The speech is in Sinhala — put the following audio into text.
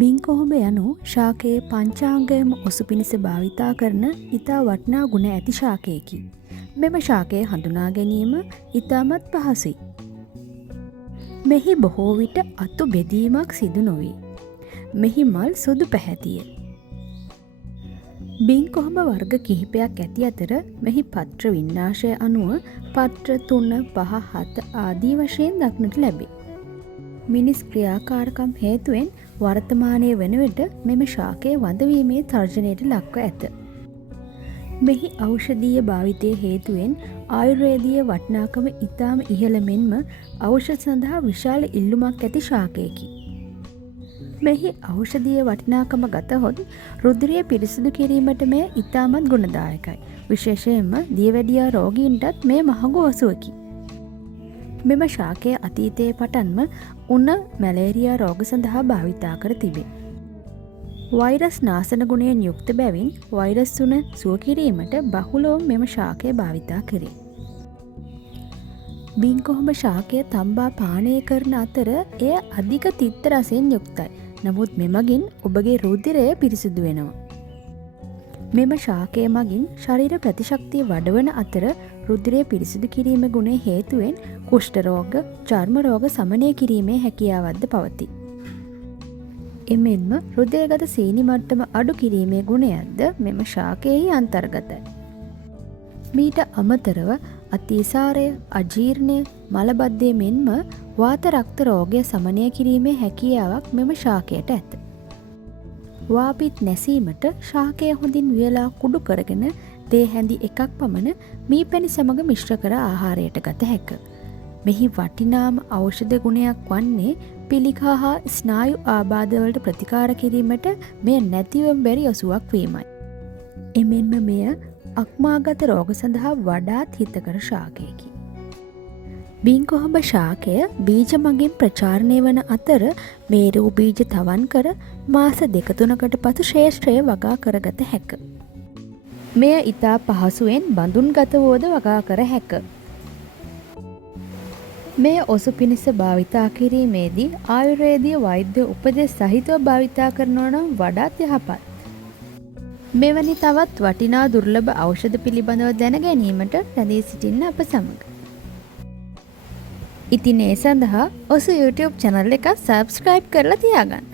බිංකොහොඹ යනු ශාකයේ පංචාංගයම ඔසු පිණිස භාවිතා කරන ඉතා වටිනා ගුණ ඇති ශාකයකි. මෙම ශාකය හඳුනා ගැනීම ඉතාමත් පහසුයි. මෙහි බොහෝ විට අතු බෙදීමක් සිදු නොවේ. මෙහි මල් සුදු පැහැතිය. බිංකොහොඹ වර්ග කිහිපයක් ඇති අතර මෙහි පත්‍ර වින්‍යාසය අනුව පත්‍ර 3, 5, 7 ආදී වශයෙන් දක්නට ලැබේ. මිනිස් ක්‍රියාකාරකම් හේතුවෙන් වර්තමානය වන විට මෙම ශාකය වඳවීමේ තර්ජනයට ලක්ව ඇත. මෙහි ඖෂධීය භාවිතය හේතුවෙන් ආයුර්වේදීය වටිනාකම ඉතාම ඉහළ මෙන්ම ඖෂධ සඳහා විශාල ඉල්ලුමක් ඇති ශාකයකි. මෙහි ඖෂධීය වටිනාකම ගතහොත් රුධිරය පිරිසිදු කිරීමට මෙය ඉතාමත් ගුණදායකයි. විශේෂයෙන්ම දියවැඩියා රෝගීන්ටත් මෙය මහඟු වසුවකි. මෙම ශාකය අතීතයේ පටන්ම උණ මැලේරියා රෝග සඳහා භාවිතා කර තිබේ. වෛරස් නාශන ගුණයෙන් යුක්ත බැවින් වෛරස් උණ සුව කිරීමට බහුලව මෙම ශාකය භාවිතා කරේ. බිංකොහොඹ ශාකය තම්බා පානය කරන අතර එය අධික තිත්ත රසයෙන් යුක්තයි. නමුත් මෙමගින් ඔබගේ රුධිරය පිරිසිදු වෙනවා. මෙම ශාකය මගින් ශරීර ප්‍රතිශක්තිය වඩවන අතර රුධිරය පිරිසිදු කිරීම ගුණය හේතුවෙන් කුෂ්ඨ රෝග, චර්ම රෝග සමනය කිරීමේ හැකියාවක්ද පවතී. එමෙන්ම හෘදයගත සීනි මට්ටම අඩු කිරීමේ ගුණයක්ද මෙම ශාකයෙහි අන්තර්ගතයි. මීට අමතරව අතිසාරය, අජීර්ණය, මලබද්ධය මෙන්ම වාත රක්ත රෝගය සමනය කිරීමේ හැකියාවක් මෙම ශාකයට ඇත. වාපිත් නැසීමට ශාකය හොඳින් වියලා කුඩු කරගෙන තේ හැඳි 1ක් පමණ මී පැණි සමග මිශ්‍ර කර ආහාරයට ගත හැක. මෙහි වටිනාම ඖෂධ ගුණයක් වන්නේ පිළිකා හා ස්නායු ආබාධවලට ප්‍රතිකාර කිරීමට මෙය නැතිවම බැරි ඔසුවක් වීමයි. එමෙන්ම මෙය අක්මාගත රෝග සඳහා වඩාත් හිතකර ශාකයකි. බිංකොහොඹ ශාකය බීජ මගින් ප්‍රචාරණය වන අතර මේරු බීජ තවන් කර මාස 2-3කට පසු ශ්‍රේෂ්ඨය වගා කරගත හැක. මෙය ඉතා පහසුවෙන් බඳුන්ගත වුවද වගා කර හැක. මෙය ඔසු පිණිස භාවිතා කිරීමේදී ආයුර්වේදීය වෛද්‍ය උපදෙස් සහිතව භාවිතා කරනවා නම් වඩාත් යහපත්. මෙවැනි තවත් වටිනා දුර්ලභ ඖෂධ පිළිබඳව දැන ගැනීමට රැඳී සිටින්න අප සමග. ඉතින් ඒ සඳහා ඔසු YouTube channel එක subscribe කරලා තියාගන්න.